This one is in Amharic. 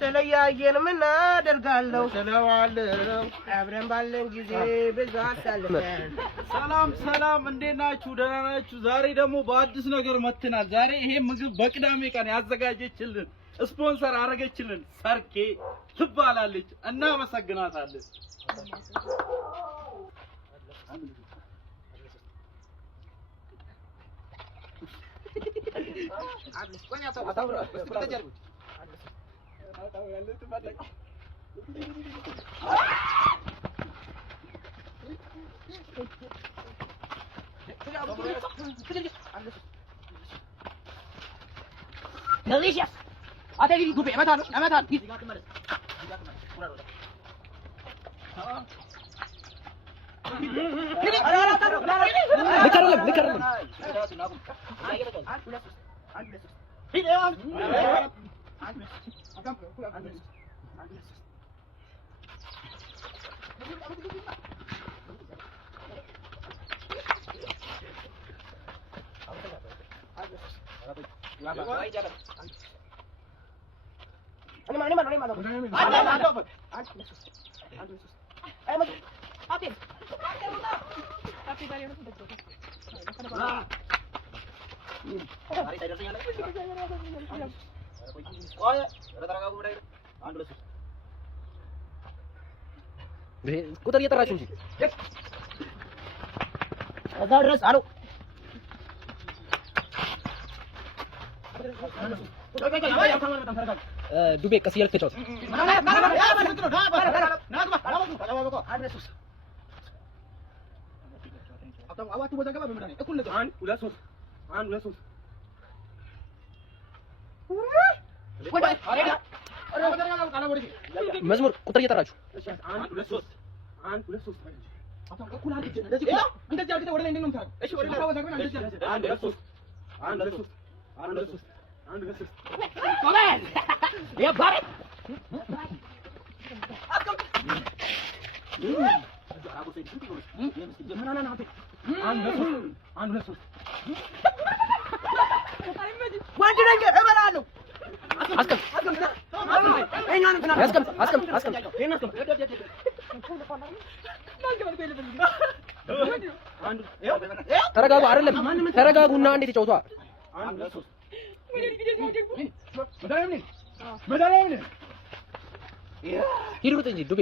ተለያየን ምን አደርጋለሁ ሰላም አብረን ባለን ጊዜ ብዙ አሳልፈን ሰላም እንዴት ናችሁ ደህና ናችሁ ዛሬ ደግሞ በአዲስ ነገር መጥተናል ዛሬ ይሄ ምግብ በቅዳሜ ቀን ያዘጋጀችልን ስፖንሰር አረገችልን ሰርኬ ትባላለች እና መሰግናታለን delicious ate gidi gupe amatan ልከረለም ቁጥር እየጠራችሁ እንጂ እዛ ድረስ አሉ ዱቤ ቀስ እያልክ ተጫወት መዝሙር ቁጥር እየጠራችሁ ተረጋጉ አይደለም ተረጋጉና እንዴት ተጫውቷ ሂዱት እንጂ ዱቤ